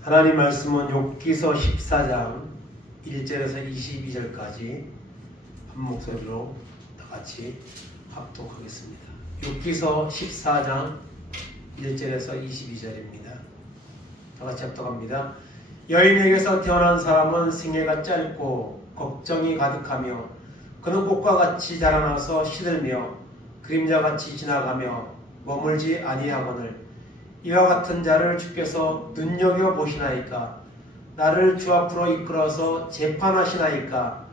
하나님 말씀은 욥기서 14장 1절에서 22절까지 한 목소리로 다 같이 합독하겠습니다. 욥기서 14장 1절에서 22절입니다. 다 같이 합독합니다. 여인에게서 태어난 사람은 생애가 짧고 걱정이 가득하며 그는 꽃과 같이 자라나서 시들며 그림자같이 지나가며 머물지 아니하거늘 이와 같은 자를 주께서 눈여겨보시나이까? 나를 주 앞으로 이끌어서 재판하시나이까?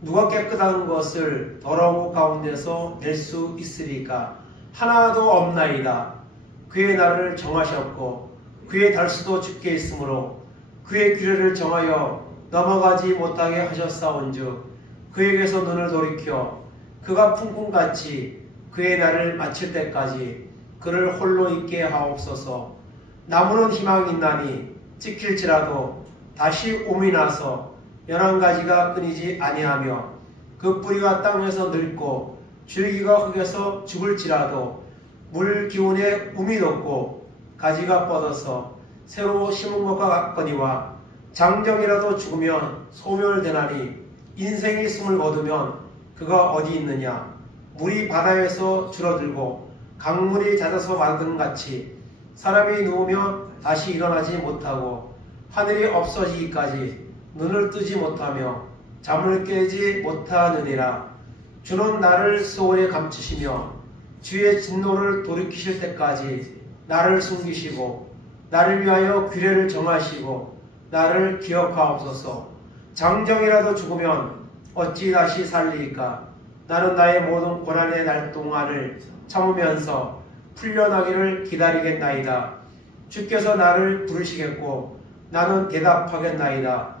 누가 깨끗한 것을 더러운 것 가운데서 낼 수 있으리까? 하나도 없나이다. 그의 날을 정하셨고 그의 달수도 주께 있으므로 그의 규례를 정하여 넘어가지 못하게 하셨사온즉 그에게서 눈을 돌이켜 그가 풍금같이 그의 날을 마칠 때까지 그를 홀로 있게 하옵소서. 나무는 희망이 있나니 찍힐지라도 다시 옴이 나서 연한 가지가 끊이지 아니하며 그 뿌리가 땅에서 늙고 줄기가 흙에서 죽을지라도 물 기운에 움이 돋고 가지가 뻗어서 새로 심은 것과 같거니와 장정이라도 죽으면 소멸되나니 인생이 숨을 거두면 그가 어디 있느냐? 물이 바다에서 줄어들고 강물이 잦아서 맑은 같이 사람이 누우며 다시 일어나지 못하고 하늘이 없어지기까지 눈을 뜨지 못하며 잠을 깨지 못하느니라. 주는 나를 소원에 감추시며 주의 진노를 돌이키실 때까지 나를 숨기시고 나를 위하여 규례를 정하시고 나를 기억하옵소서. 장정이라도 죽으면 어찌 다시 살리까? 나는 나의 모든 고난의 날 동안을 참으면서 풀려나기를 기다리겠나이다. 주께서 나를 부르시겠고 나는 대답하겠나이다.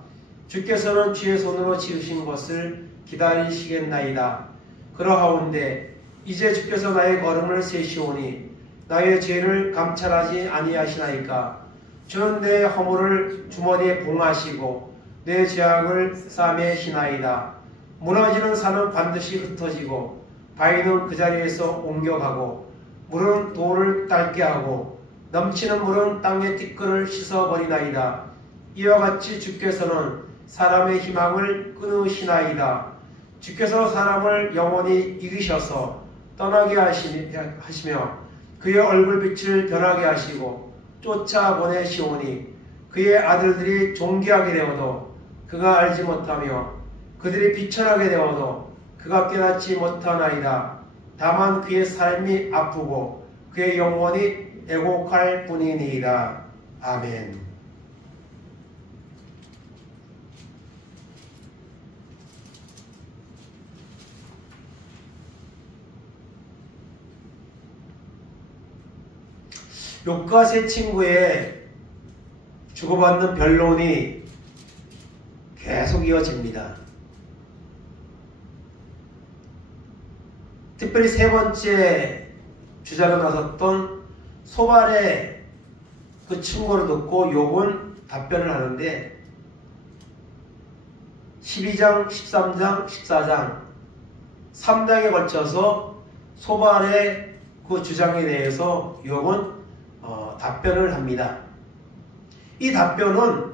주께서는 주의 손으로 지으신 것을 기다리시겠나이다. 그러하온데 이제 주께서 나의 걸음을 세시오니 나의 죄를 감찰하지 아니하시나이까? 주는 내 허물을 주머니에 봉하시고 내 죄악을 싸매시나이다. 무너지는 산은 반드시 흩어지고 바위는 그 자리에서 옮겨가고 물은 돌을 닳게 하고 넘치는 물은 땅의 티끌을 씻어버리나이다. 이와 같이 주께서는 사람의 희망을 끊으시나이다. 주께서 사람을 영원히 이기셔서 떠나게 하시며 그의 얼굴빛을 변하게 하시고 쫓아보내시오니 그의 아들들이 존귀하게 되어도 그가 알지 못하며 그들이 비천하게 되어도 그가 깨닫지 못하나이다. 다만 그의 삶이 아프고 그의 영혼이 애곡할 뿐이니이다. 아멘. 욥과 세 친구의 주고받는 변론이 계속 이어집니다. 특별히 세 번째 주자로 나섰던 소발의 그 충고를 듣고 욥은 답변을 하는데 12장, 13장, 14장 3장에 걸쳐서 소발의 그 주장에 대해서 욥은 답변을 합니다. 이 답변은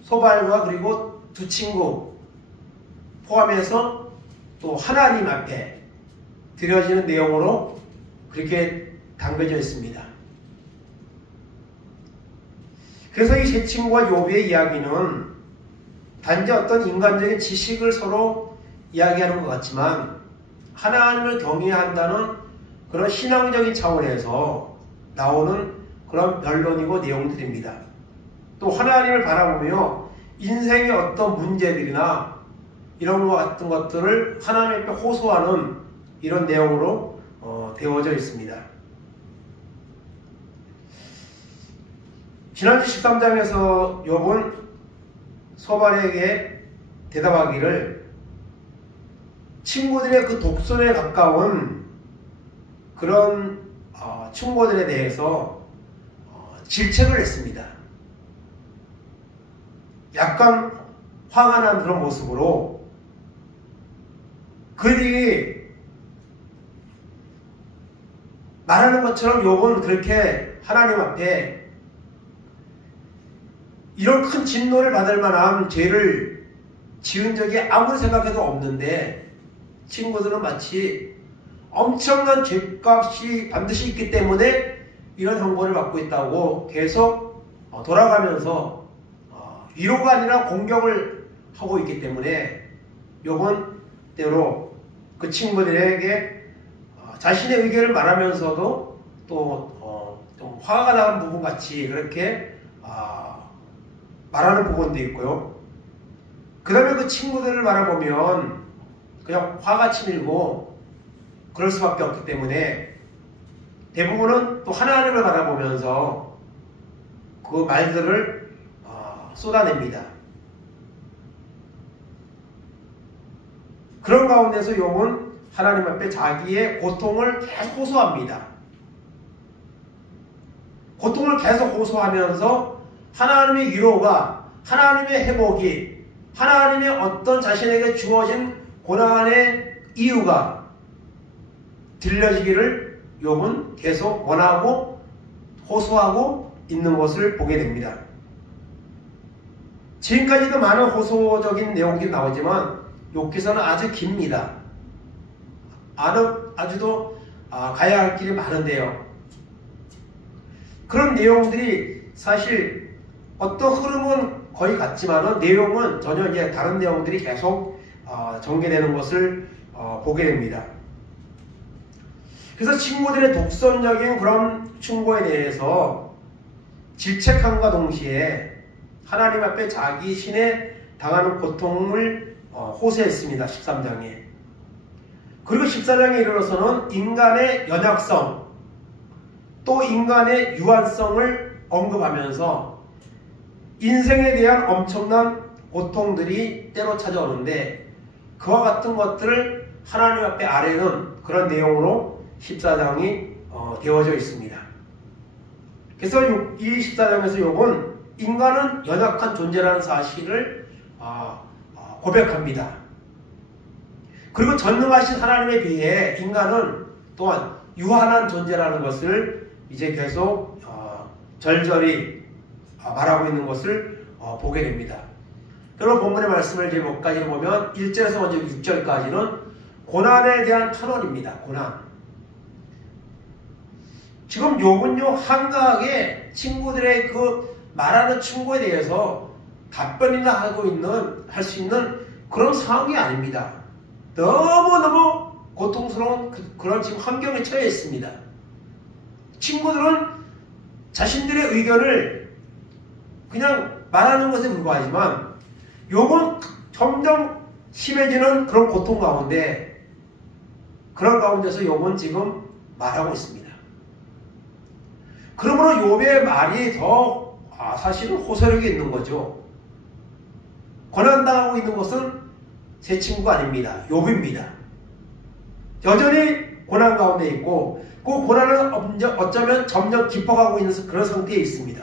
소발과 그리고 두 친구 포함해서 또 하나님 앞에 드려지는 내용으로 그렇게 담겨져 있습니다. 그래서 이 세 친구와 욥의 이야기는 단지 어떤 인간적인 지식을 서로 이야기하는 것 같지만 하나님을 경외한다는 그런 신앙적인 차원에서 나오는 그런 변론이고 내용들입니다. 또 하나님을 바라보며 인생의 어떤 문제들이나 이런 것 같은 것들을 하나님 앞에 호소하는 이런 내용으로 되어져 있습니다. 지난주 13장에서 욥은 소발에게 대답하기를 친구들의 그 독선에 가까운 그런 충고들에 대해서 질책을 했습니다. 약간 화가 난 그런 모습으로 그들이 말하는 것처럼 욥은 그렇게 하나님 앞에 이런 큰 진노를 받을 만한 죄를 지은 적이 아무리 생각해도 없는데 친구들은 마치 엄청난 죄값이 반드시 있기 때문에 이런 형벌을 받고 있다고 계속 돌아가면서 위로가 아니라 공격을 하고 있기 때문에 욥은 때로 그 친구들에게 자신의 의견을 말하면서도 또 좀 화가 나는 부분 같이 그렇게 말하는 부분도 있고요. 그 다음에 그 친구들을 바라보면 그냥 화가 치밀고 그럴 수밖에 없기 때문에 대부분은 또 하나님을 바라보면서 그 말들을 쏟아냅니다. 그런 가운데서 욥은 하나님 앞에 자기의 고통을 계속 호소합니다. 고통을 계속 호소하면서 하나님의 위로가, 하나님의 회복이, 하나님의 어떤 자신에게 주어진 고난의 이유가 들려지기를 욥은 계속 원하고 호소하고 있는 것을 보게 됩니다. 지금까지도 많은 호소적인 내용들이 나오지만 욥기서는 아주 깁니다. 아주도 가야 할 길이 많은데요. 그런 내용들이 사실 어떤 흐름은 거의 같지만은 내용은 전혀 이제 다른 내용들이 계속 전개되는 것을 보게 됩니다. 그래서 친구들의 독선적인 그런 충고에 대해서 질책함과 동시에 하나님 앞에 자기 신에 당하는 고통을 호소했습니다. 13장에. 그리고 14장에 이르러서는 인간의 연약성 또 인간의 유한성을 언급하면서 인생에 대한 엄청난 고통들이 때로 찾아오는데 그와 같은 것들을 하나님 앞에 아뢰는 그런 내용으로 14장이 되어져 있습니다. 그래서 이 14장에서 욥은 인간은 연약한 존재라는 사실을 고백합니다. 그리고 전능하신 하나님에 비해 인간은 또한 유한한 존재라는 것을 이제 계속 절절히 말하고 있는 것을 보게 됩니다. 여러분 본문의 말씀을 이제 몇 가지로 보면 1절에서 먼저 6절까지는 고난에 대한 탄원입니다. 고난. 지금 욥은요 한가하게 친구들의 그 말하는 충고에 대해서 답변이나 할 수 있는 그런 상황이 아닙니다. 너무너무 고통스러운 그런 지금 환경에 처해 있습니다. 친구들은 자신들의 의견을 그냥 말하는 것에 불과하지만 욥은 점점 심해지는 그런 고통 가운데 그런 가운데서 욥은 지금 말하고 있습니다. 그러므로 욥의 말이 더 사실은 호소력이 있는 거죠. 고난당하고 있는 것은 제 친구가 아닙니다. 욥입니다. 여전히 고난 가운데 있고 그 고난을 어쩌면 점점 깊어가고 있는 그런 상태에 있습니다.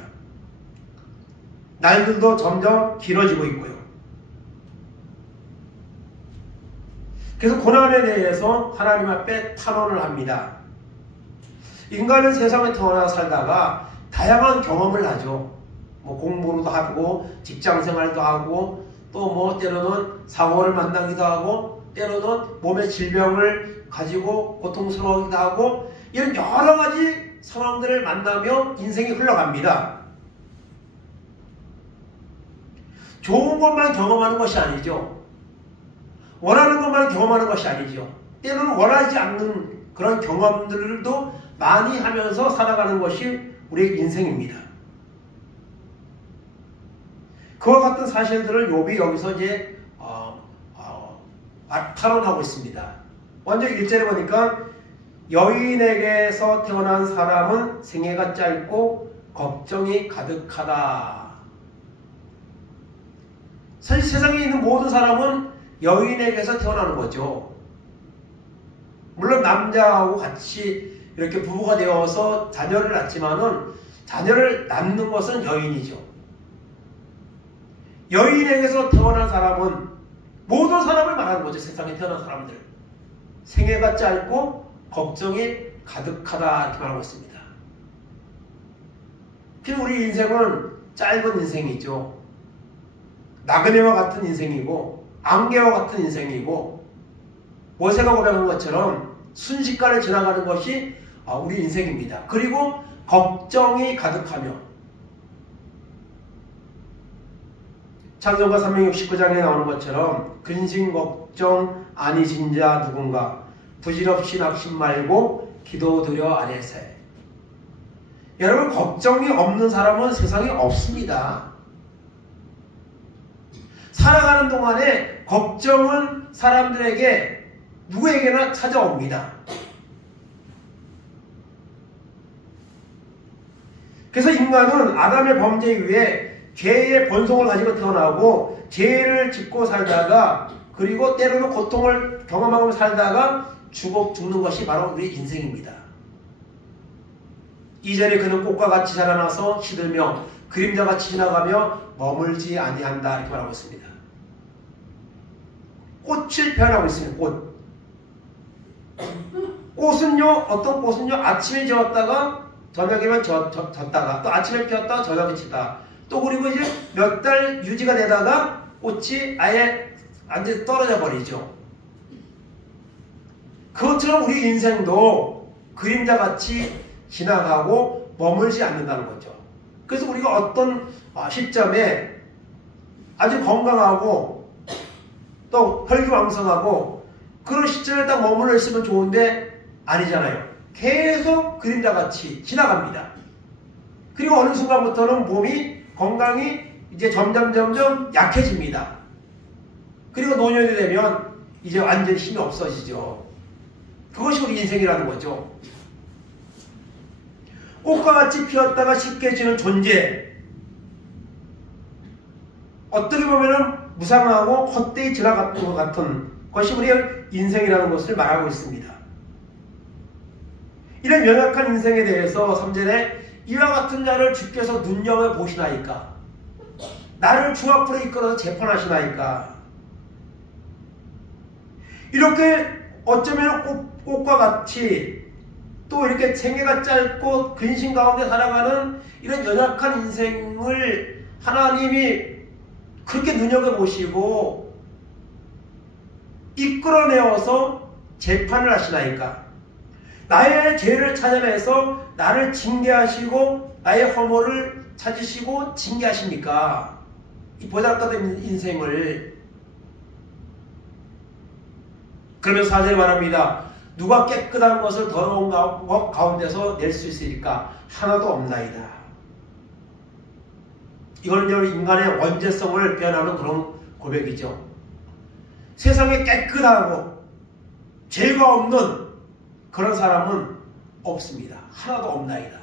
날들도 점점 길어지고 있고요. 그래서 고난에 대해서 하나님 앞에 탄원을 합니다. 인간은 세상에 태어나 살다가 다양한 경험을 하죠. 뭐 공부도 하고 직장생활도 하고 또 뭐 때로는 사고를 만나기도 하고 때로는 몸의 질병을 가지고 고통스러워하기도 하고 이런 여러 가지 상황들을 만나며 인생이 흘러갑니다. 좋은 것만 경험하는 것이 아니죠. 원하는 것만 경험하는 것이 아니죠. 때로는 원하지 않는 그런 경험들도 많이 하면서 살아가는 것이 우리의 인생입니다. 그와 같은 사실들을 욥이 여기서 이제 탄원하고 있습니다. 먼저 1절에 보니까 여인에게서 태어난 사람은 생애가 짧고 걱정이 가득하다. 사실 세상에 있는 모든 사람은 여인에게서 태어나는 거죠. 물론 남자하고 같이 이렇게 부부가 되어서 자녀를 낳지만은 자녀를 낳는 것은 여인이죠. 여인에게서 태어난 사람은 모든 사람을 말하는 거죠. 세상에 태어난 사람들. 생애가 짧고 걱정이 가득하다 이렇게 말하고 있습니다. 그래서 우리 인생은 짧은 인생이죠. 나그네와 같은 인생이고 안개와 같은 인생이고 모세가 고백한 것처럼 순식간에 지나가는 것이 우리 인생입니다. 그리고 걱정이 가득하며 찬송가 369장에 나오는 것처럼 근심 걱정 아니진 자 누군가 부질없이 낙심 말고 기도드려 아뢰세. 여러분, 걱정이 없는 사람은 세상에 없습니다. 살아가는 동안에 걱정은 사람들에게 누구에게나 찾아옵니다. 그래서 인간은 아담의 범죄 이후에 죄의 본성을 가지고 태어나고 죄를 짓고 살다가 그리고 때로는 고통을 경험하고 살다가 죽는 것이 바로 우리 인생입니다. 2절에 그는 꽃과 같이 자라나서 시들며 그림자같이 지나가며 머물지 아니한다 이렇게 말하고 있습니다. 꽃을 표현하고 있습니다. 꽃은요, 어떤 꽃은요 아침에 지었다가 저녁이면 졌다가 또 아침에 피었다가 저녁에 지다 또 그리고 이제 몇 달 유지가 되다가 꽃이 아예 완전히 떨어져 버리죠. 그것처럼 우리 인생도 그림자같이 지나가고 머물지 않는다는 거죠. 그래서 우리가 어떤 시점에 아주 건강하고 또 혈기왕성하고 그런 시점에 딱 머물러 있으면 좋은데 아니잖아요. 계속 그림자같이 지나갑니다. 그리고 어느 순간부터는 몸이 건강이 이제 점점 약해집니다. 그리고 노년이 되면 이제 완전히 힘이 없어지죠. 그것이 우리 인생이라는 거죠. 꽃과 같이 피었다가 쉽게 지는 존재. 어떻게 보면 무상하고 헛되이 지나갔던 것 같은 것이 우리의 인생이라는 것을 말하고 있습니다. 이런 연약한 인생에 대해서 3절에 이와 같은 자를 주께서 눈여겨보시나이까 나를 주 앞으로 이끌어서 재판하시나이까. 이렇게 어쩌면 꽃과 같이 또 이렇게 생애가 짧고 근심 가운데 살아가는 이런 연약한 인생을 하나님이 그렇게 눈여겨보시고 이끌어내어서 재판을 하시나이까. 나의 죄를 찾아내서 나를 징계하시고 나의 허물을 찾으시고 징계하십니까? 이 보잘것없는 인생을. 그러면서 4절에 말합니다. 누가 깨끗한 것을 더러운 것 가운데서 낼 수 있으리까? 하나도 없나이다. 이거는 인간의 원죄성을 표현하는 그런 고백이죠. 세상에 깨끗하고 죄가 없는 그런 사람은 없습니다. 하나도 없나이다.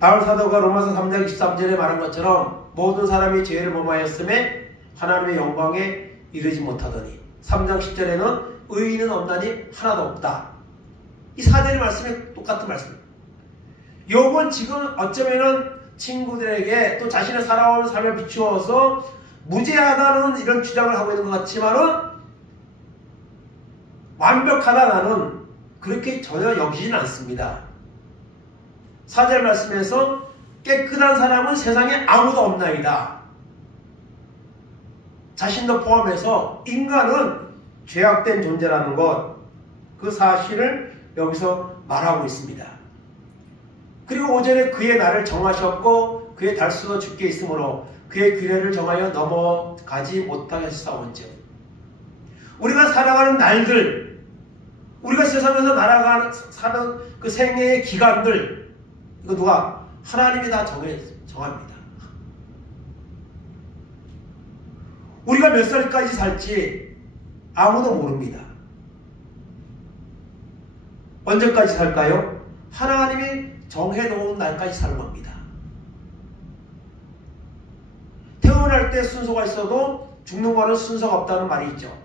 바울 사도가 로마서 3장 23절에 말한 것처럼 모든 사람이 죄를 범하였음에 하나님의 영광에 이르지 못하더니 3장 10절에는 의인은 없나니 하나도 없다. 이 4절의 말씀이 똑같은 말씀입니다. 욥은 지금 어쩌면은 친구들에게 또 자신의 살아온 삶에 비추어서 무죄하다는 이런 주장을 하고 있는 것 같지만은 완벽하다 나는 그렇게 전혀 여기지는 않습니다. 4절 말씀에서 깨끗한 사람은 세상에 아무도 없나이다. 자신도 포함해서 인간은 죄악된 존재라는 것, 그 사실을 여기서 말하고 있습니다. 그리고 5절에 그의 날을 정하셨고 그의 달수도 주께 있으므로 그의 규례를 정하여 넘어가지 못하게 하시사온즉. 우리가 살아가는 날들, 우리가 세상에서 사는 그 생애의 기간들, 이거 누가? 하나님이 다 정합니다. 우리가 몇 살까지 살지 아무도 모릅니다. 언제까지 살까요? 하나님이 정해놓은 날까지 사는 겁니다. 태어날 때 순서가 있어도 죽는 거는 순서가 없다는 말이 있죠.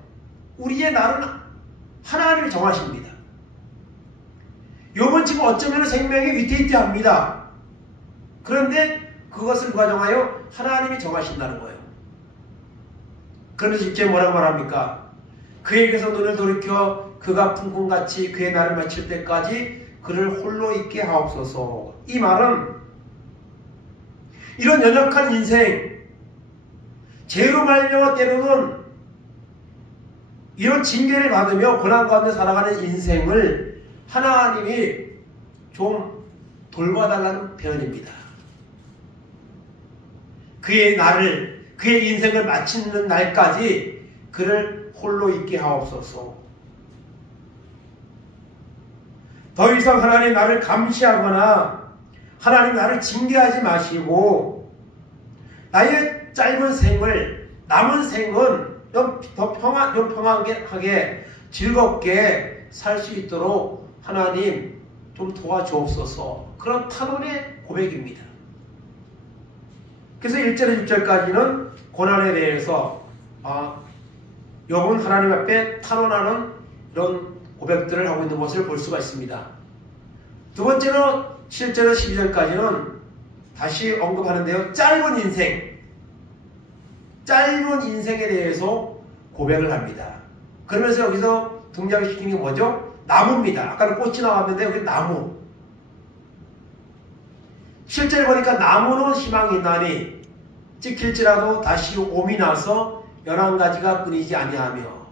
우리의 날은 하나님이 정하십니다. 욥은 지금 어쩌면 생명이 위태위태합니다. 그런데 그것을 누가 정하여? 하나님이 정하신다는 거예요. 그러면서 10절에 뭐라고 말합니까? 그에게서 눈을 돌이켜 그가 풍금같이 그의 날을 마칠 때까지 그를 홀로 있게 하옵소서. 이 말은 이런 연약한 인생, 죄로 말미암아 때로는 이런 징계를 받으며 고난 가운데 살아가는 인생을 하나님이 좀 돌봐달라는 표현입니다. 그의 인생을 마치는 날까지 그를 홀로 있게 하옵소서. 더 이상 하나님 나를 감시하거나 하나님 나를 징계하지 마시고 나의 짧은 생을, 남은 생은 좀 평안하게 즐겁게 살 수 있도록 하나님 좀 도와주옵소서. 그런 탄원의 고백입니다. 그래서 1절에서 6절까지는 고난에 대해서 욥은 하나님 앞에 탄원하는 이런 고백들을 하고 있는 것을 볼 수가 있습니다. 두 번째는 7절에서 12절까지는 다시 언급하는데요. 짧은 인생에 대해서 고백을 합니다. 그러면서 여기서 등장시키는 게 뭐죠? 나무입니다. 아까는 꽃이 나왔는데 여기 나무. 실제로 보니까 나무는 희망이 있나니 찍힐지라도 다시 옴이 나서 11가지가 끊이지 아니하며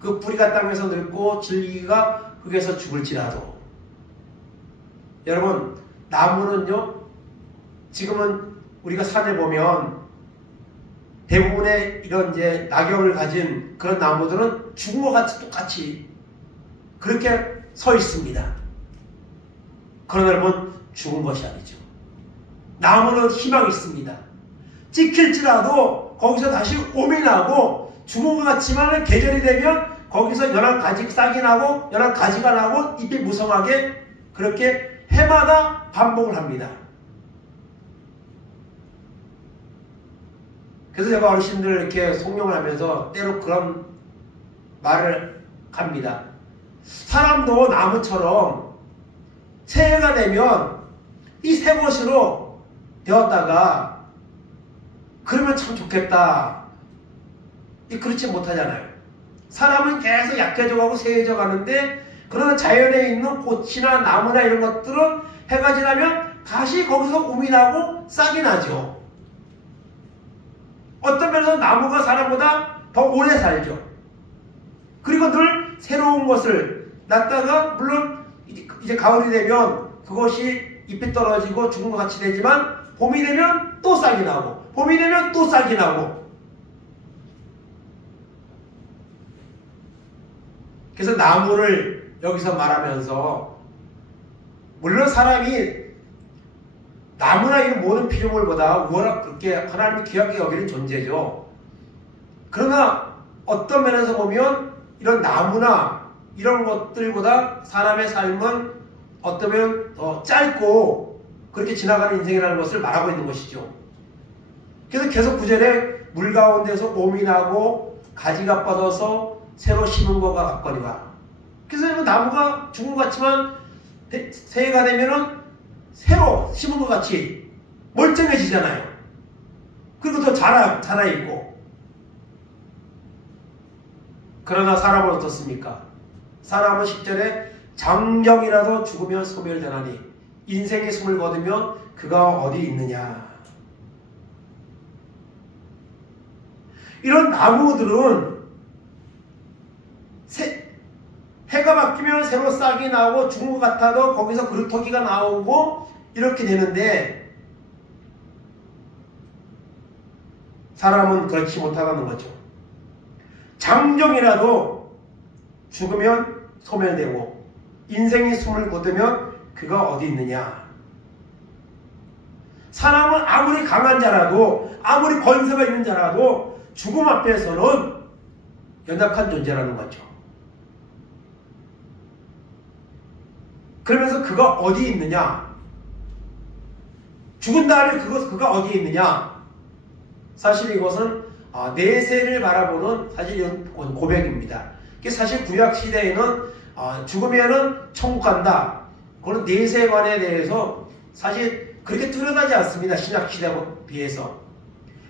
그 뿌리가 땅에서 늙고 질기가 흙에서 죽을지라도. 여러분, 나무는요, 지금은 우리가 산에 보면 대부분의 이런 이제 낙엽을 가진 그런 나무들은 죽은 것 같이 똑같이 그렇게 서 있습니다. 그러나 여러분, 죽은 것이 아니죠. 나무는 희망이 있습니다. 찍힐지라도 거기서 다시 옴이 나고 죽은 것 같지만 계절이 되면 거기서 11가지 싹이 나고 11가지가 나고 잎이 무성하게 그렇게 해마다 반복을 합니다. 그래서 제가 어르신들 이렇게 송영을 하면서 때로 그런 말을 합니다. 사람도 나무처럼 새해가 되면 이 새 것으로 되었다가 그러면 참 좋겠다. 그렇지 못하잖아요. 사람은 계속 약해져가고 새해져 가는데 그러나 자연에 있는 꽃이나 나무나 이런 것들은 해가 지나면 다시 거기서 움이 나고 싹이 나죠. 어떤 면에서 나무가 사람보다 더 오래 살죠. 그리고 늘 새로운 것을 낳다가 물론 이제 가을이 되면 그것이 잎이 떨어지고 죽은 것 같이 되지만 봄이 되면 또 싹이 나고 봄이 되면 또 싹이 나고. 그래서 나무를 여기서 말하면서 물론 사람이 나무나 이런 모든 피조물보다 워낙 그렇게 하나님이 귀하게 여기는 존재죠. 그러나 어떤 면에서 보면 이런 나무나 이런 것들보다 사람의 삶은 어쩌면 더 짧고 그렇게 지나가는 인생이라는 것을 말하고 있는 것이죠. 그래서 계속 9절에 물 가운데서 옴이 나고 가지가 뻗어서 새로 심은 것과 같거니와. 그래서 나무가 죽은 것 같지만 새해가 되면은 새로 심은 것 같이 멀쩡해지잖아요. 그리고 더 자라있고. 그러나 사람은 어떻습니까? 사람은 10절에 장정이라도 죽으면 소멸되나니 인생이 숨을 거두면 그가 어디 있느냐. 이런 나무들은 해가 바뀌면 새로 싹이 나고 죽은 것 같아도 거기서 그루터기가 나오고 이렇게 되는데 사람은 그렇지 못하다는 거죠. 장정이라도 죽으면 소멸되고 인생이 숨을 거두면 그가 어디 있느냐. 사람은 아무리 강한 자라도 아무리 권세가 있는 자라도 죽음 앞에서는 연약한 존재라는 거죠. 그러면서 그가 어디 있느냐? 죽은 다음에 그가 어디에 있느냐? 사실 이것은 내세를 바라보는 사실 고백입니다. 사실 구약 시대에는 죽으면은 천국 간다. 그런 내세관에 대해서 사실 그렇게 뚜렷하지 않습니다. 신약 시대에 비해서.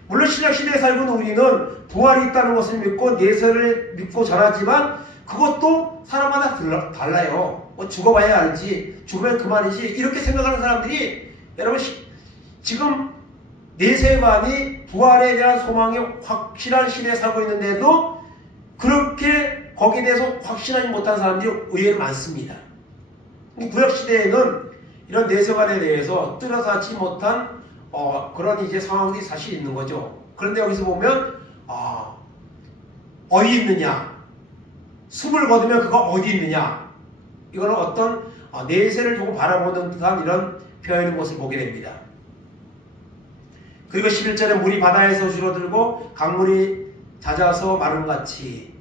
물론 신약 시대에 살고 있는 우리는 부활이 있다는 것을 믿고 내세를 믿고 자라지만 그것도 사람마다 달라요. 죽어봐야 알지, 죽으면 그만이지, 이렇게 생각하는 사람들이 여러분 지금 내 세반이 부활에 대한 소망이 확실한 시대에 살고 있는데도 그렇게 거기에 대해서 확신하지 못한 사람들이 의외로 많습니다. 구약시대에는 이런 내세관에 대해서 뚜렷하지 못한 그런 이제 상황들이 사실 있는 거죠. 그런데 여기서 보면 어디 있느냐, 숨을 거두면 그가 어디 있느냐, 이거는 어떤 내세를 조금 바라보는 듯한 이런 표현의 것을 보게 됩니다. 그리고 11절에 물이 바다에서 줄어들고 강물이 잦아서 마름같이.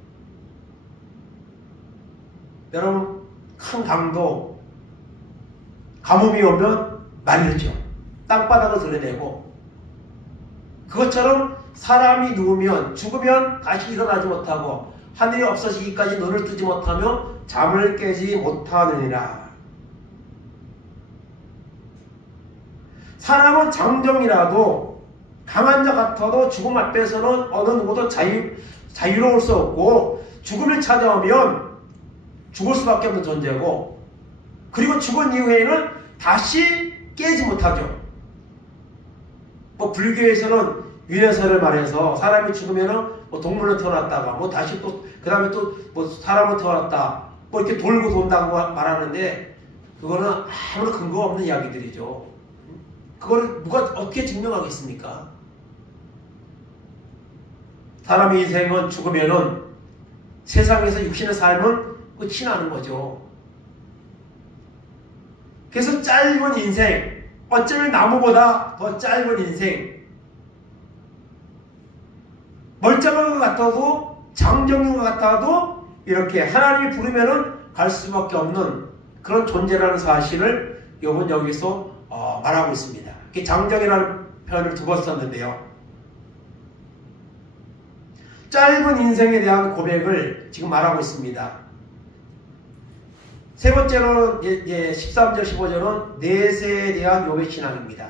여러분, 큰 강도 가뭄이 오면 말르죠. 땅바닥을 드러내고, 그것처럼 사람이 누우면 죽으면 다시 일어나지 못하고 하늘이 없어지기까지 눈을 뜨지 못하며 잠을 깨지 못하느니라. 사람은 장정이라도 강한 자 같아도 죽음 앞에서는 어느 누구도 자유로울 수 없고, 죽음을 찾아오면 죽을 수밖에 없는 존재고, 그리고 죽은 이후에는 다시 깨지 못하죠. 불교에서는 윤회설을 말해서 사람이 죽으면은 동물로 태어났다가 다시 또 그 다음에 또 사람으로 태어났다 이렇게 돌고 돈다고 말하는데, 그거는 아무런 근거 없는 이야기들이죠. 그걸 누가 어떻게 증명하겠습니까? 사람의 인생은 죽으면은 세상에서 육신의 삶은 끝이 나는 거죠. 그래서 짧은 인생, 어쩌면 나무보다 더 짧은 인생, 멀쩡한 것 같아도 장정인 것 같아도 이렇게 하나님이 부르면은 갈 수밖에 없는 그런 존재라는 사실을 욥은 여기서 말하고 있습니다. 장정이라는 표현을 2번 썼는데요. 짧은 인생에 대한 고백을 지금 말하고 있습니다. 세 번째로는 13절 15절은 내세에 대한 욥의 신앙입니다.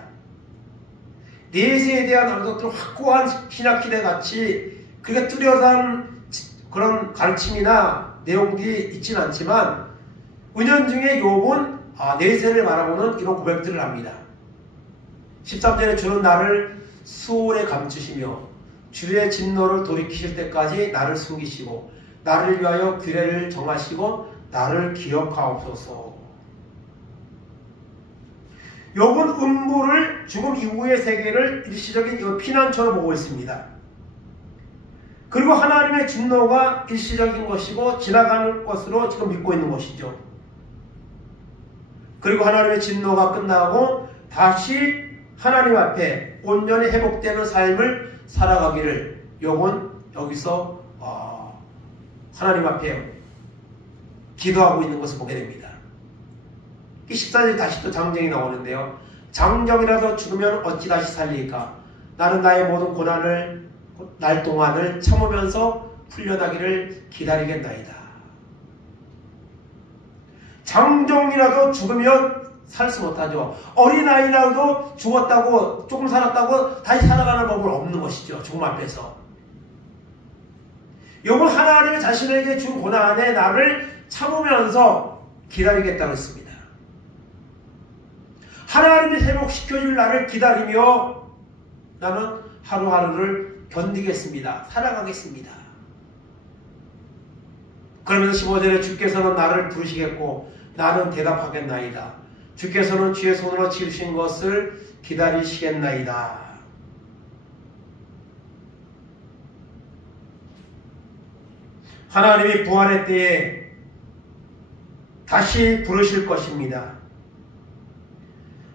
내세에 대한 어떤 확고한 신학시대 같이 그게 뚜렷한 그런 가르침이나 내용들이 있지는 않지만, 은연중에 욥은 내세를 바라보는 이런 고백들을 합니다. 13절에 주는 나를 수월에 감추시며 주의 진노를 돌이키실 때까지 나를 숨기시고 나를 위하여 규례를 정하시고 나를 기억하옵소서. 욥은 음부를, 죽음 이후의 세계를 일시적인 피난처로 보고 있습니다. 그리고 하나님의 진노가 일시적인 것이고 지나가는 것으로 지금 믿고 있는 것이죠. 그리고 하나님의 진노가 끝나고 다시 하나님 앞에 온전히 회복되는 삶을 살아가기를 욥은 여기서 하나님 앞에 기도하고 있는 것을 보게 됩니다. 14절 다시 또 장정이 나오는데요. 장정이라도 죽으면 어찌 다시 살릴까? 나는 나의 모든 고난을 날 동안을 참으면서 풀려나기를 기다리겠나이다. 장정이라도 죽으면 살 수 못하죠. 어린아이라도 죽었다고 조금 살았다고 다시 살아가는 법은 없는 것이죠. 죽음 앞에서. 욥은 하나님이 자신에게 준 고난에 나를 참으면서 기다리겠다고 했습니다. 하나님이 회복시켜줄 나를 기다리며 나는 하루하루를 견디겠습니다. 살아가겠습니다. 그러면서 15절에 주께서는 나를 부르시겠고 나는 대답하겠나이다. 주께서는 주의 손으로 지으신 것을 기다리시겠나이다. 하나님이 부활의 때에 다시 부르실 것입니다.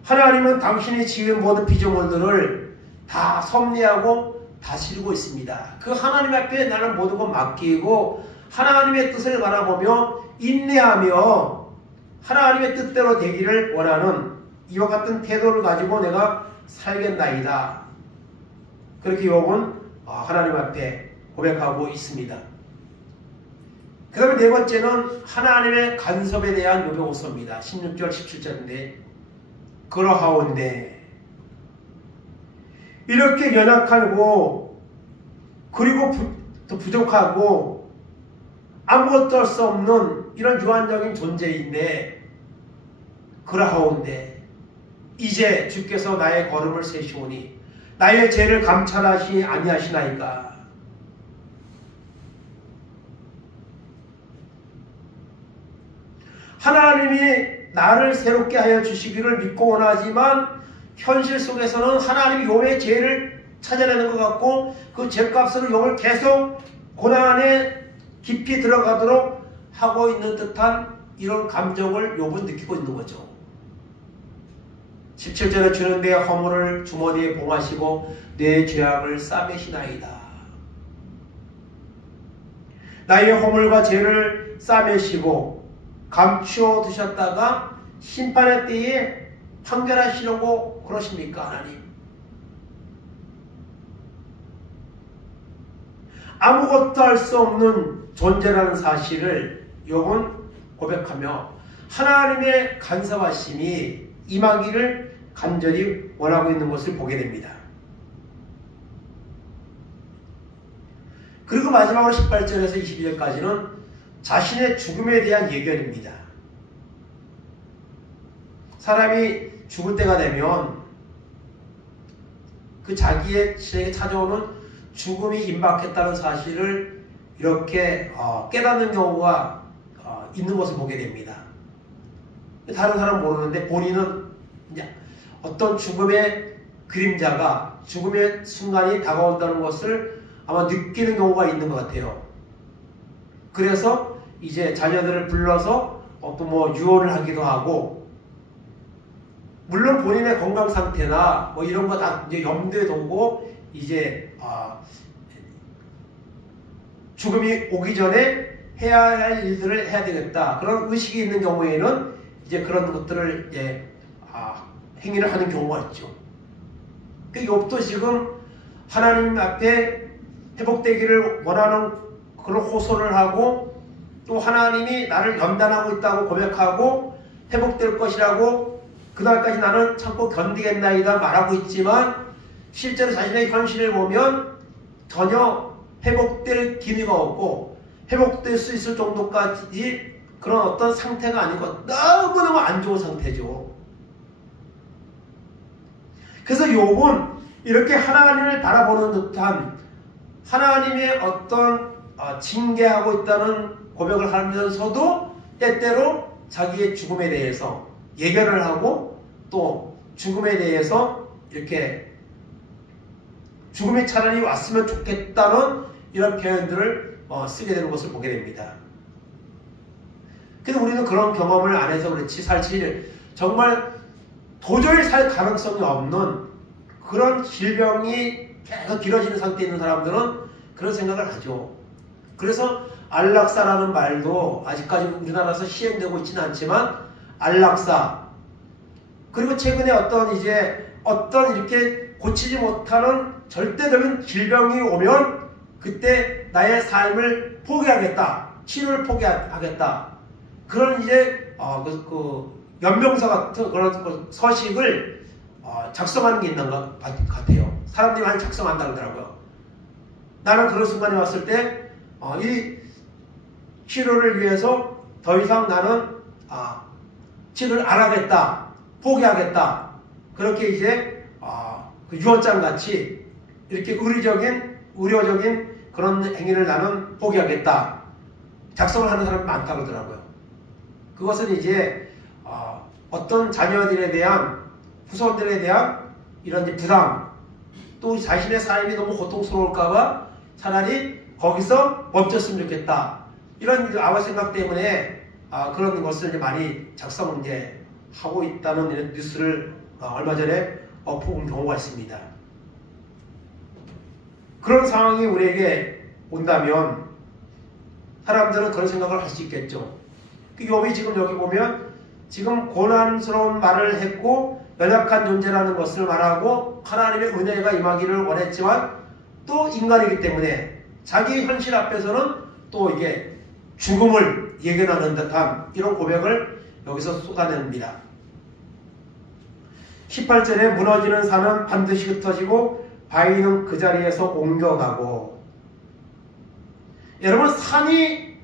하나님은 당신이 지은 모든 피조물들을 다 섭리하고 다스리고 있습니다. 그 하나님 앞에 나는 모든 것 맡기고 하나님의 뜻을 바라보며 인내하며 하나님의 뜻대로 되기를 원하는 이와 같은 태도를 가지고 내가 살겠나이다. 그렇게 욥은 하나님 앞에 고백하고 있습니다. 그 다음에 네 번째는 하나님의 간섭에 대한 욥의 호소입니다. 16절 17절인데 그러하온데 이렇게 연약하고 그리고 또 부족하고 아무것도 할 수 없는 이런 유한적인 존재인데 그러하온데 이제 주께서 나의 걸음을 세시오니 나의 죄를 감찰하시 아니하시나이까. 하나님이 나를 새롭게 하여 주시기를 믿고 원하지만 현실 속에서는 하나님이 욥의 죄를 찾아내는 것 같고 그 죄값으로 욥을 계속 고난에 깊이 들어가도록 하고 있는 듯한 이런 감정을 욥은 느끼고 있는 거죠. 17절에 주는 내 허물을 주머니에 봉하시고 내 죄악을 싸매시나이다. 나의 허물과 죄를 싸매시고 감추어 두셨다가 심판의 때에 판결하시려고 그러십니까 하나님? 아무것도 할 수 없는 존재라는 사실을 욥은 고백하며 하나님의 간섭하심이 임하기를 간절히 원하고 있는 것을 보게 됩니다. 그리고 마지막으로 18절에서 22절까지는 자신의 죽음에 대한 예견입니다. 사람이 죽을 때가 되면 그 자기의 신에게 찾아오는 죽음이 임박했다는 사실을 이렇게 깨닫는 경우가 있는 것을 보게 됩니다. 다른 사람은 모르는데 본인은 이제 어떤 죽음의 그림자가 죽음의 순간이 다가온다는 것을 아마 느끼는 경우가 있는 것 같아요. 그래서 이제 자녀들을 불러서 어떤 유언을 하기도 하고, 물론 본인의 건강 상태나 이런 거 다 이제 염두에 두고 이제 죽음이 오기 전에 해야 할 일들을 해야 되겠다, 그런 의식이 있는 경우에는 이제 그런 것들을 이제 행위를 하는 경우가 있죠. 그 욥도 지금 하나님 앞에 회복되기를 원하는 그런 호소를 하고, 또 하나님이 나를 연단하고 있다고 고백하고 회복될 것이라고 그날까지 나는 참고 견디겠나이다 말하고 있지만, 실제로 자신의 현실을 보면 전혀 회복될 기미가 없고 회복될 수 있을 정도까지 그런 어떤 상태가 아니고 너무너무 안 좋은 상태죠. 그래서 욥은 이렇게 하나님을 바라보는 듯한 하나님의 어떤 징계하고 있다는 고백을 하면서도 때때로 자기의 죽음에 대해서 예견을 하고, 또 죽음에 대해서 이렇게 죽음이 차라리 왔으면 좋겠다는 이런 표현들을 쓰게 되는 것을 보게 됩니다. 근데 우리는 그런 경험을 안 해서 그렇지, 사실 정말 도저히 살 가능성이 없는 그런 질병이 계속 길어지는 상태에 있는 사람들은 그런 생각을 하죠. 그래서 안락사라는 말도 아직까지 우리나라에서 시행되고 있지는 않지만, 안락사, 그리고 최근에 어떤 이렇게 고치지 못하는 절대적인 질병이 오면 그때 나의 삶을 포기하겠다, 치료를 포기하겠다, 그런 이제 연명서 같은 그런 서식을 작성하는 게 있는 것 같아요. 사람들이 많이 작성한다 그러더라고요. 나는 그런 순간이 왔을 때 이 치료를 위해서 더 이상 나는 치료를 안 하겠다, 포기하겠다, 그렇게 이제 그 유언장 같이 이렇게 의료적인 그런 행위를 나는 포기하겠다 작성을 하는 사람이 많다고 그러더라고요. 그것은 이제 어떤 자녀들에 대한, 후손들에 대한 이런 이제 부담, 또 자신의 삶이 너무 고통스러울까봐 차라리 거기서 멈췄으면 좋겠다, 이런 아마 생각 때문에 그런 것을 이제 많이 작성을 이제 하고 있다는 이런 뉴스를 얼마 전에 본 경우가 있습니다. 그런 상황이 우리에게 온다면 사람들은 그런 생각을 할 수 있겠죠. 욥이 지금 여기 보면 지금 고난스러운 말을 했고 연약한 존재라는 것을 말하고 하나님의 은혜가 임하기를 원했지만, 또 인간이기 때문에 자기 현실 앞에서는 또 이게 죽음을 예견하는 듯한 이런 고백을 여기서 쏟아냅니다. 18절에 무너지는 산은 반드시 흩어지고 바위는 그 자리에서 옮겨가고. 여러분, 산이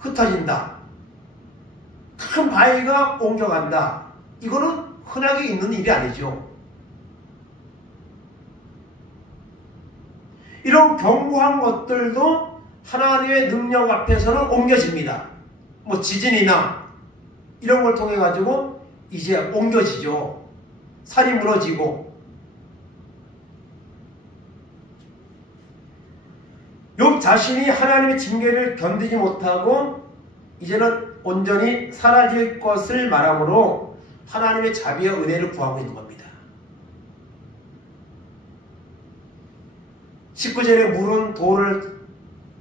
흩어진다, 큰 바위가 옮겨간다, 이거는 흔하게 있는 일이 아니죠. 이런 견고한 것들도 하나님의 능력 앞에서는 옮겨집니다. 뭐 지진이나 이런 걸 통해 가지고 이제 옮겨지죠. 산이 무너지고. 욥 자신이 하나님의 징계를 견디지 못하고 이제는 온전히 사라질 것을 말하므로 하나님의 자비와 은혜를 구하고 있는 겁니다. 19절에 물은 돌을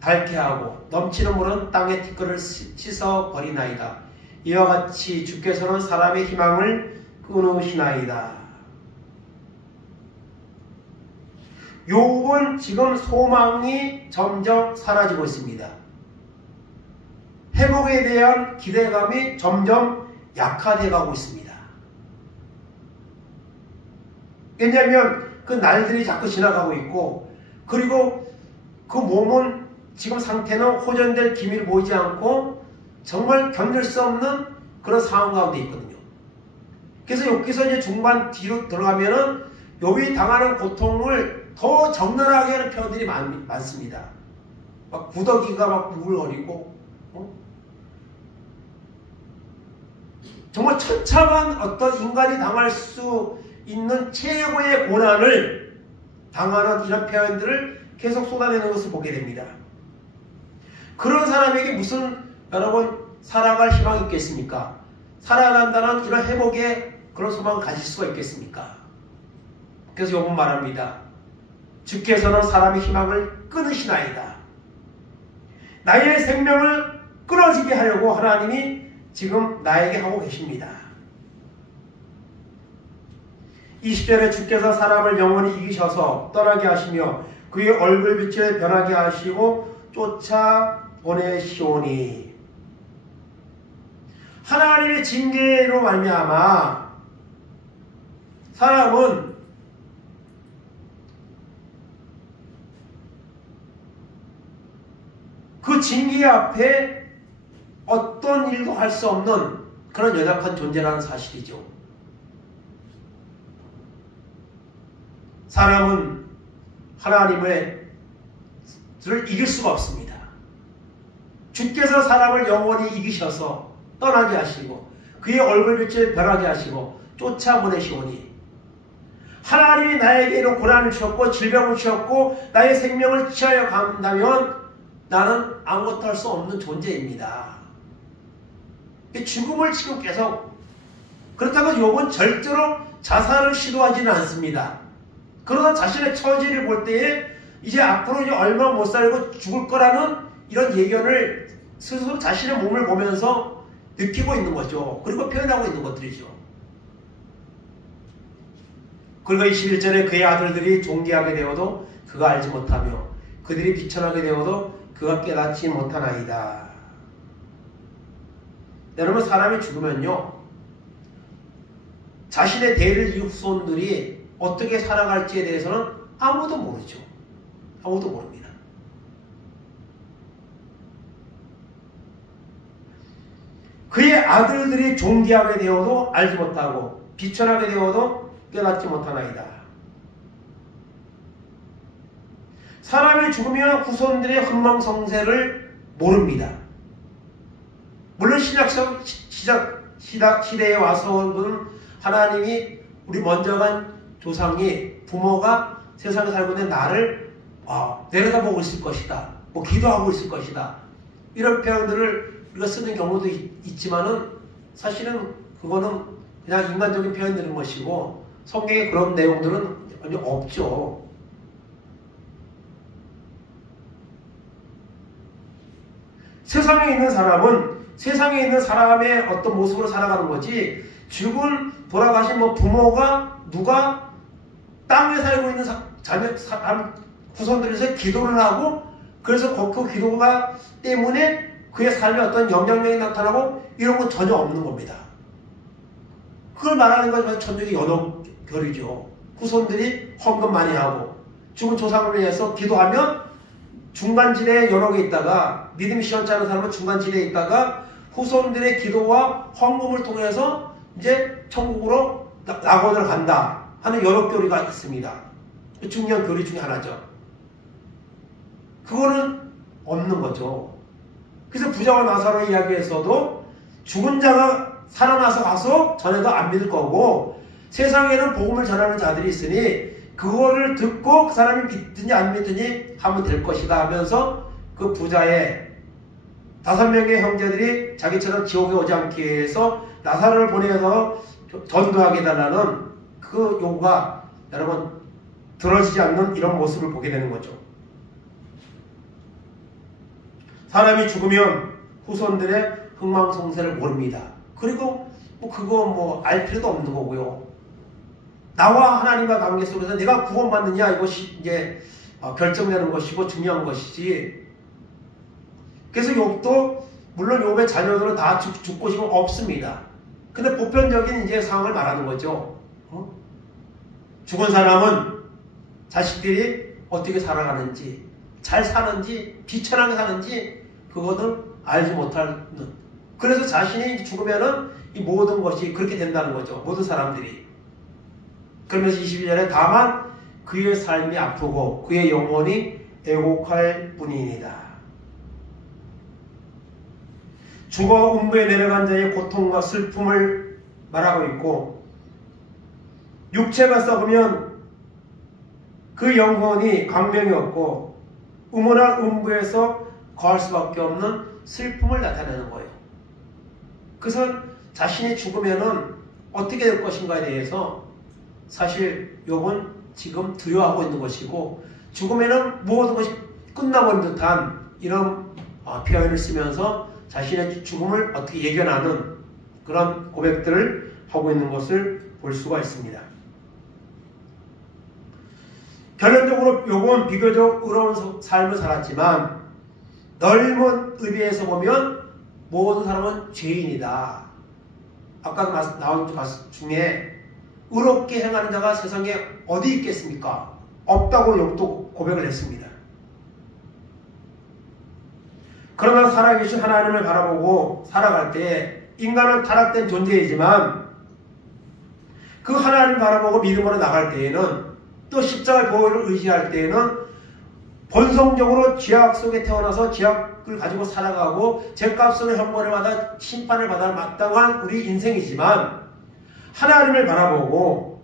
닳게 하고 넘치는 물은 땅의 티끌을 씻어버리나이다. 이와 같이 주께서는 사람의 희망을 끊으시나이다. 욥은 지금 소망이 점점 사라지고 있습니다. 회복에 대한 기대감이 점점 약화되어 가고 있습니다. 왜냐하면 그 날들이 자꾸 지나가고 있고, 그리고 그 몸은 지금 상태는 호전될 기미를 보이지 않고 정말 견딜 수 없는 그런 상황 가운데 있거든요. 그래서 욥기서 이제 중반 뒤로 들어가면은 욥이 당하는 고통을 더 적나라하게 하는 표현들이 많습니다. 막 구더기가 막 부글거리고, 정말 처참한 어떤 인간이 당할 수 있는 최고의 고난을 당하는 이런 표현들을 계속 쏟아내는 것을 보게 됩니다. 그런 사람에게 무슨 여러분 살아갈 희망이 있겠습니까? 살아간다는 이런 회복의 그런 소망을 가질 수가 있겠습니까? 그래서 욥은 말합니다. 주께서는 사람의 희망을 끊으시나이다. 나의 생명을 끊어지게 하려고 하나님이 지금 나에게 하고 계십니다. 20절에 주께서 사람을 영원히 이기셔서 떠나게 하시며 그의 얼굴빛을 변하게 하시고 쫓아보내시오니. 하나님의 징계로 말미암아 사람은 그 징계 앞에 어떤 일도 할 수 없는 그런 연약한 존재라는 사실이죠. 사람은 하나님을 이길 수가 없습니다. 주께서 사람을 영원히 이기셔서 떠나게 하시고 그의 얼굴빛을 변하게 하시고 쫓아보내시오니, 하나님이 나에게 이런 고난을 주셨고 질병을 주셨고 나의 생명을 취하여 간다면 나는 아무것도 할 수 없는 존재입니다. 죽음을 지금 계속, 그렇다고 욥은 절대로 자살을 시도하지는 않습니다. 그러나 자신의 처지를 볼 때에 이제 앞으로 이제 얼마 못 살고 죽을 거라는 이런 예견을 스스로 자신의 몸을 보면서 느끼고 있는 거죠. 그리고 표현하고 있는 것들이죠. 그리고 21절에 그의 아들들이 존귀하게 되어도 그가 알지 못하며 그들이 비천하게 되어도 그가 깨닫지 못하나이다. 여러분, 사람이 죽으면요, 자신의 대를 이을 후손들이 어떻게 살아갈지에 대해서는 아무도 모르죠. 아무도 모릅니다. 그의 아들들이 존귀하게 되어도 알지 못하고 비천하게 되어도 깨닫지 못하나이다. 사람이 죽으면 후손들의 흥망성쇠를 모릅니다. 물론 신약성 시대에 와서는 하나님이 우리 먼저 간 조상이 부모가 세상에 살고 있는 나를 내려다보고 있을 것이다, 뭐 기도하고 있을 것이다, 이런 표현들을 우리가 쓰는 경우도 있지만은 사실은 그거는 그냥 인간적인 표현들인 것이고 성경에 그런 내용들은 전혀 없죠. 세상에 있는 사람은 세상에 있는 사람의 어떤 모습으로 살아가는 거지, 죽은 돌아가신 부모가 누가 땅에 살고 있는 후손들에서 기도를 하고 그래서 그 기도가 때문에 그의 삶에 어떤 영향력이 나타나고 이런 건 전혀 없는 겁니다. 그걸 말하는 건 천국의 연옥결이죠. 후손들이 헌금 많이 하고 죽은 조상을 위해서 기도하면 중간지대에 연옥에 있다가, 믿음이 시원치 않은 사람은 중간지대에 있다가 후손들의 기도와 헌금을 통해서 이제 천국으로 낙원을 간다 하는 연옥교리가 있습니다. 중요한 교리 중에 하나죠. 그거는 없는 거죠. 그래서 부자와 나사로 이야기에서도 죽은 자가 살아나서 가서 전해도 안 믿을 거고 세상에는 복음을 전하는 자들이 있으니 그거를 듣고 그 사람이 믿든지 안 믿든지 하면 될 것이다 하면서 그 부자의 5명의 형제들이 자기처럼 지옥에 오지 않기 위해서 나사로를 보내서 전도하게 해달라는 그 요구가 여러분 들어지지 않는 이런 모습을 보게 되는 거죠. 사람이 죽으면 후손들의 흥망성쇠를 모릅니다. 그리고 그거 알 필요도 없는 거고요. 나와 하나님과 관계 속에서 내가 구원받느냐 이것이 이제 결정되는 것이고 중요한 것이지. 그래서 욥도 물론 욥의 자녀들은 다 죽고 싶으면 없습니다. 근데 보편적인 이제 상황을 말하는 거죠. 죽은 사람은 자식들이 어떻게 살아가는지, 잘 사는지, 비천하게 사는지 그것을 알지 못하는. 그래서 자신이 죽으면은 이 모든 것이 그렇게 된다는 거죠. 모든 사람들이. 그러면서 22절에 다만 그의 삶이 아프고 그의 영혼이 애곡할 뿐이니이다. 죽어 음부에 내려간 자의 고통과 슬픔을 말하고 있고 육체가 썩으면 그 영혼이 광명이 없고 음운한 음부에서 거할 수밖에 없는 슬픔을 나타내는 거예요. 그래서 자신이 죽으면은 어떻게 될 것인가에 대해서 사실 욥은 지금 두려워하고 있는 것이고 죽으면은 모든 것이 끝나버린 듯한 이런 표현을 쓰면서 자신의 죽음을 어떻게 예견하는 그런 고백들을 하고 있는 것을 볼 수가 있습니다. 결론적으로 욥은 비교적 의로운 삶을 살았지만 넓은 의미에서 보면 모든 사람은 죄인이다. 아까 나온 가수 중에 의롭게 행하는 자가 세상에 어디 있겠습니까? 없다고 욥도 고백을 했습니다. 그러나 살아계신 하나님을 바라보고 살아갈 때 인간은 타락된 존재이지만 그 하나님을 바라보고 믿음으로 나갈 때에는 또 십자가의 보혈을 의지할 때에는 본성적으로 죄악 속에 태어나서 죄악을 가지고 살아가고 죄값으로 형벌을 받아 심판을 받아 마땅한 우리 인생이지만 하나님을 바라보고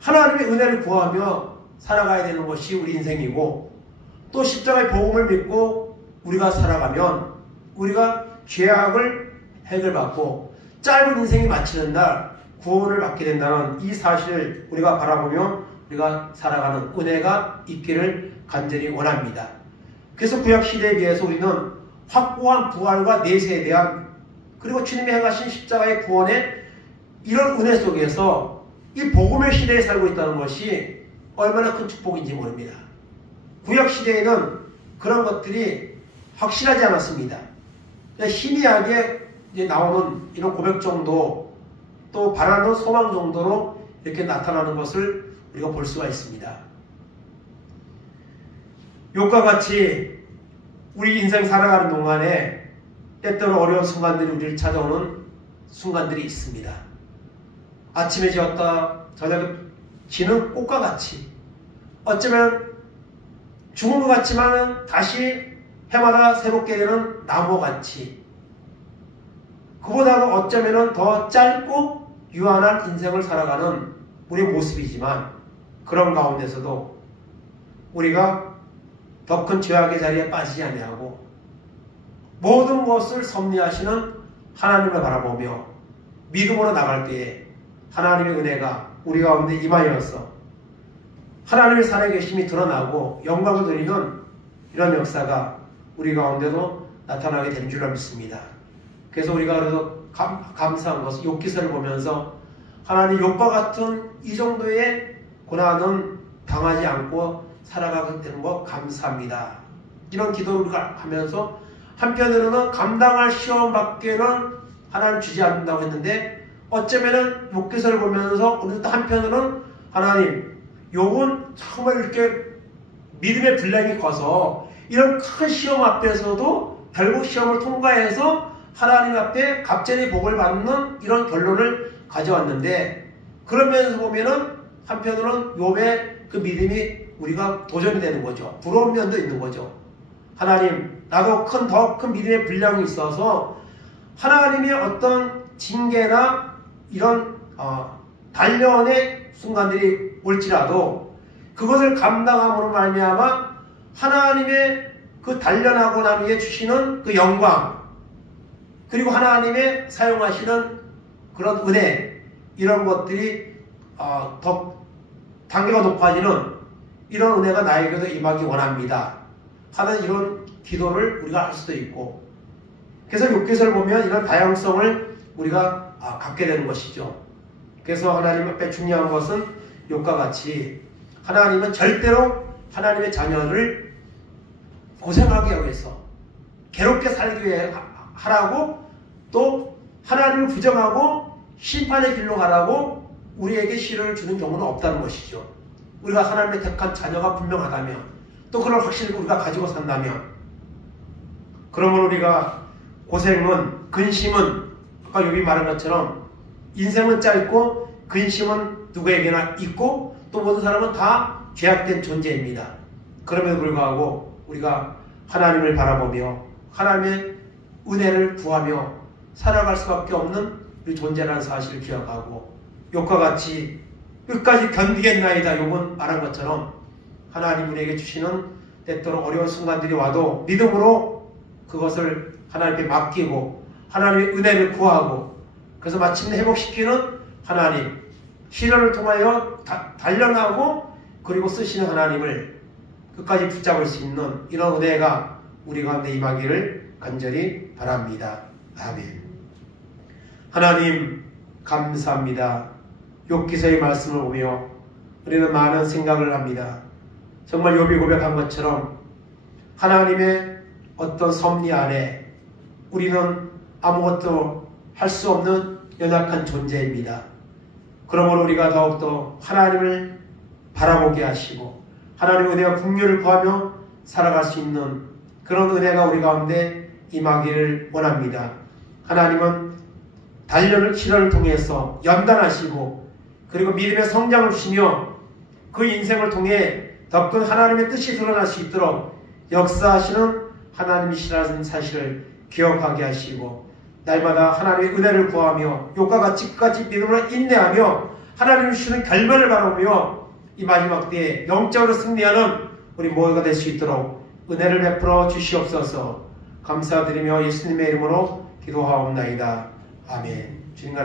하나님의 은혜를 구하며 살아가야 되는 것이 우리 인생이고 또 십자가의 복음을 믿고 우리가 살아가면 우리가 죄악을 해결받고 짧은 인생이 마치는 날 구원을 받게 된다는 이 사실을 우리가 바라보며 우리가 살아가는 은혜가 있기를 간절히 원합니다. 그래서 구약시대에 비해서 우리는 확고한 부활과 내세에 대한 그리고 주님이 행하신 십자가의 구원의 이런 은혜 속에서 이 복음의 시대에 살고 있다는 것이 얼마나 큰 축복인지 모릅니다. 구약시대에는 그런 것들이 확실하지 않았습니다. 희미하게 이제 나오는 이런 고백 정도 또 바라는 소망 정도로 이렇게 나타나는 것을 우리가 볼 수가 있습니다. 욥과 같이 우리 인생 살아가는 동안에 때때로 어려운 순간들이 우리를 찾아오는 순간들이 있습니다. 아침에 지었다 저녁에 지는 꽃과 같이 어쩌면 죽은 것 같지만 다시 해마다 새롭게 되는 나무와 같이 그보다도 어쩌면 더 짧고 유한한 인생을 살아가는 우리의 모습이지만 그런 가운데서도 우리가 더 큰 죄악의 자리에 빠지지 아니하고 모든 것을 섭리하시는 하나님을 바라보며 믿음으로 나갈 때에 하나님의 은혜가 우리 가운데 임하여서 하나님의 살아계심이 드러나고 영광을 드리는 이런 역사가 우리 가운데도 나타나게 되는 줄로 믿습니다. 그래서 우리가 그래도 감사한 것은 욥기서를 보면서 하나님 욥과 같은 이 정도의 고난은 당하지 않고 살아가게 되는 거 감사합니다. 이런 기도를 우리가 하면서 한편으로는 감당할 시험 밖에는 하나님 주지 않는다고 했는데 어쩌면은 욥기서를 보면서 우리도 또 한편으로는 하나님 욥은 정말 이렇게 믿음의 분량이 커서 이런 큰 시험 앞에서도 결국 시험을 통과해서 하나님 앞에 갑절의 복을 받는 이런 결론을 가져왔는데 그런 면에서 보면은 한편으로는 욥의 그 믿음이 우리가 도전이 되는 거죠. 부러운 면도 있는 거죠. 하나님, 나도 더 큰 믿음의 분량이 있어서 하나님의 어떤 징계나 이런 단련의 순간들이 올지라도 그것을 감당함으로 말미암아 하나님의 그 단련하고 난 후에 주시는 그 영광, 그리고 하나님의 사용하시는 그런 은혜, 이런 것들이 더 단계가 높아지는 이런 은혜가 나에게도 임하기 원합니다 하는 이런 기도를 우리가 할 수도 있고, 그래서 욥기서를 보면 이런 다양성을 우리가 갖게 되는 것이죠. 그래서 하나님 앞에 중요한 것은 욥과 같이 하나님은 절대로 하나님의 자녀를 고생하게 하기 위해서, 괴롭게 살기 위해 하라고, 또 하나님을 부정하고 심판의 길로 가라고 우리에게 시련을 주는 경우는 없다는 것이죠. 우리가 하나님의 택한 자녀가 분명하다면, 또 그런 확신을 우리가 가지고 산다면, 그러면 우리가 고생은, 근심은 아까 욥이 말한 것처럼 인생은 짧고 근심은 누구에게나 있고 또 모든 사람은 다 죄악된 존재입니다. 그럼에도 불구하고 우리가 하나님을 바라보며 하나님의 은혜를 구하며 살아갈 수밖에 없는 우리 존재라는 사실을 기억하고, 욥과 같이 끝까지 견디겠나이다 욥은 말한 것처럼 하나님 우리에게 주시는 때때로 어려운 순간들이 와도 믿음으로 그것을 하나님께 맡기고 하나님의 은혜를 구하고, 그래서 마침내 회복시키는 하나님, 시련을 통하여 단련하고 그리고 쓰시는 하나님을 끝까지 붙잡을 수 있는 이런 은혜가 우리 가운데 임하기를 간절히 바랍니다. 아멘. 하나님 감사합니다. 욥기서의 말씀을 보며 우리는 많은 생각을 합니다. 정말 욥이 고백한 것처럼 하나님의 어떤 섭리 안에 우리는 아무것도 할 수 없는 연약한 존재입니다. 그러므로 우리가 더욱더 하나님을 바라보게 하시고 하나님의 은혜와 긍휼을 구하며 살아갈 수 있는 그런 은혜가 우리 가운데 임하기를 원합니다. 하나님은 단련을, 시련을 통해서 연단하시고 그리고 믿음의 성장을 주시며 그 인생을 통해 더 큰 하나님의 뜻이 드러날 수 있도록 역사하시는 하나님이시라는 사실을 기억하게 하시고, 날마다 하나님의 은혜를 구하며 욥과 같이 끝까지 믿음으로 인내하며 하나님이 주시는 결말을 바라보며 이 마지막 때에 영적으로 승리하는 우리 모두가 될 수 있도록 은혜를 베풀어 주시옵소서. 감사드리며 예수님의 이름으로 기도하옵나이다. 아멘. 주님